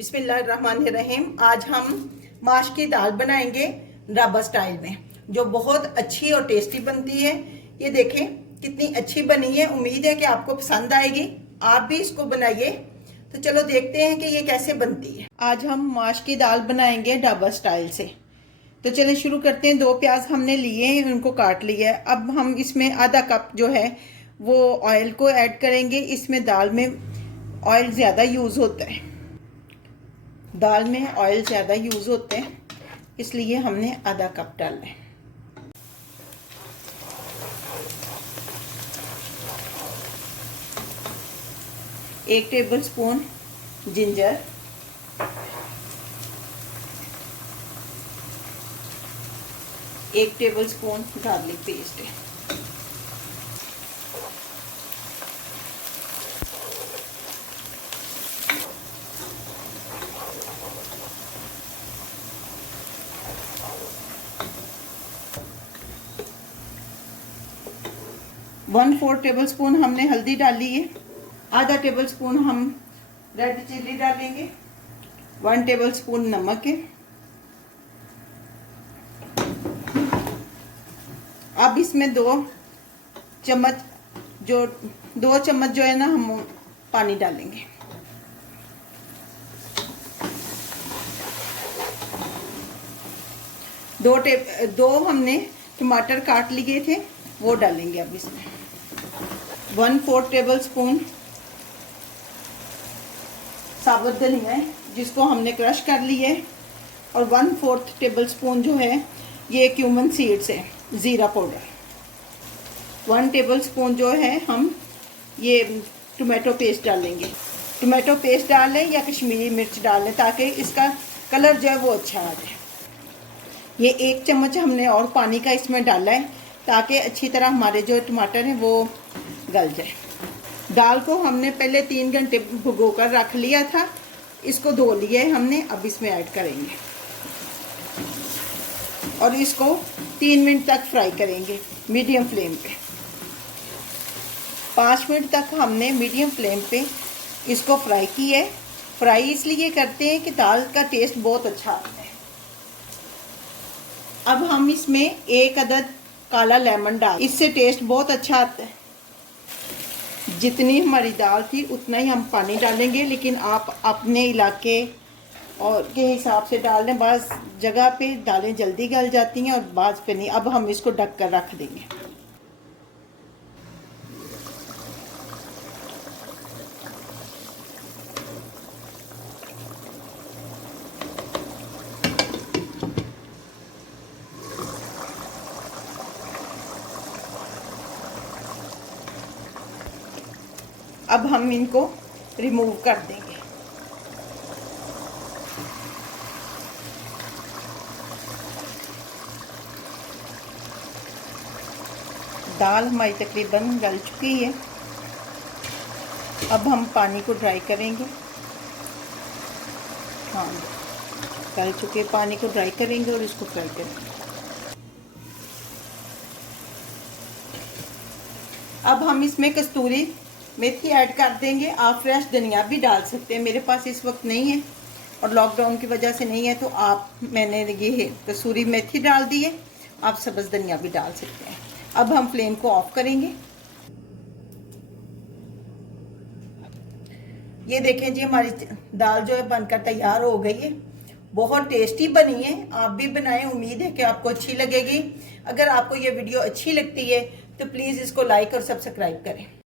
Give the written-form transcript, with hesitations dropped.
बिस्मिल्लाहिर्रहमानिर्रहीम। आज हम माश की दाल बनाएंगे ढाबा स्टाइल में, जो बहुत अच्छी और टेस्टी बनती है। ये देखें कितनी अच्छी बनी है। उम्मीद है कि आपको पसंद आएगी, आप भी इसको बनाइए। तो चलो देखते हैं कि ये कैसे बनती है। आज हम माश की दाल बनाएंगे ढाबा स्टाइल से। तो चलिए शुरू करते हैं। 2 प्याज हमने लिए हैं, उनको काट लिया है। अब हम इसमें आधा कप जो है वो ऑयल को ऐड करेंगे। इसमें दाल में ऑयल ज़्यादा यूज़ होता है, दाल में ऑयल ज़्यादा यूज़ होते हैं, इसलिए हमने आधा कप डाला है। एक टेबल स्पून जिंजर, एक टेबल स्पून गार्लिक पेस्ट है। वन 4 टेबल स्पून हमने हल्दी डाली है। आधा टेबल स्पून हम रेड चिल्ली डालेंगे। 1 टेबल स्पून नमक है। अब इसमें 2 चम्मच जो है ना, हम पानी डालेंगे। दो हमने टमाटर काट लिए थे, वो डालेंगे अब इसमें। 1/4 टेबल स्पून साबुत धनिया है, जिसको हमने क्रश कर लिया है। और 1/4 टेबल स्पून जो है ये क्यूमन सीड्स है, ज़ीरा पाउडर। 1 टेबल स्पून जो है हम ये टोमेटो पेस्ट डालेंगे। टोमेटो पेस्ट डालें या कश्मीरी मिर्च डालें, ताकि इसका कलर जो है वो अच्छा आ जाए। ये 1 चम्मच हमने और पानी का इसमें डाला है, ताकि अच्छी तरह हमारे जो टमाटर हैं वो गल जाए। दाल को हमने पहले 3 घंटे भिगो कर रख लिया था, इसको धो लिया है हमने। अब इसमें ऐड करेंगे और इसको 3 मिनट तक फ्राई करेंगे मीडियम फ्लेम पे। 5 मिनट तक हमने मीडियम फ्लेम पे इसको फ्राई किया है। फ्राई इसलिए करते हैं कि दाल का टेस्ट बहुत अच्छा आता है। अब हम इसमें 1 अदद काला लेमन डाल, इससे टेस्ट बहुत अच्छा आता है। जितनी हमारी दाल थी उतना ही हम पानी डालेंगे, लेकिन आप अपने इलाके और के हिसाब से डाल लें। बाज़ जगह पे दालें जल्दी गल जाती हैं और बाज़ पे नहीं। अब हम इसको ढक कर रख देंगे। अब हम इनको रिमूव कर देंगे। दाल हमारी तकरीबन गल चुकी है। अब हम पानी को ड्राई करेंगे। हाँ, गल चुके पानी को ड्राई करेंगे और इसको फ्राई करेंगे। अब हम इसमें कस्तूरी मेथी ऐड कर देंगे। आप फ्रेश धनिया भी डाल सकते हैं, मेरे पास इस वक्त नहीं है और लॉकडाउन की वजह से नहीं है, तो मैंने ये कसूरी मेथी डाल दी है। आप सब्ज़ धनिया भी डाल सकते हैं। अब हम फ्लेम को ऑफ करेंगे। ये देखें जी, हमारी दाल जो है बनकर तैयार हो गई है। बहुत टेस्टी बनी है, आप भी बनाएं। उम्मीद है कि आपको अच्छी लगेगी। अगर आपको ये वीडियो अच्छी लगती है तो प्लीज़ इसको लाइक और सब्सक्राइब करें।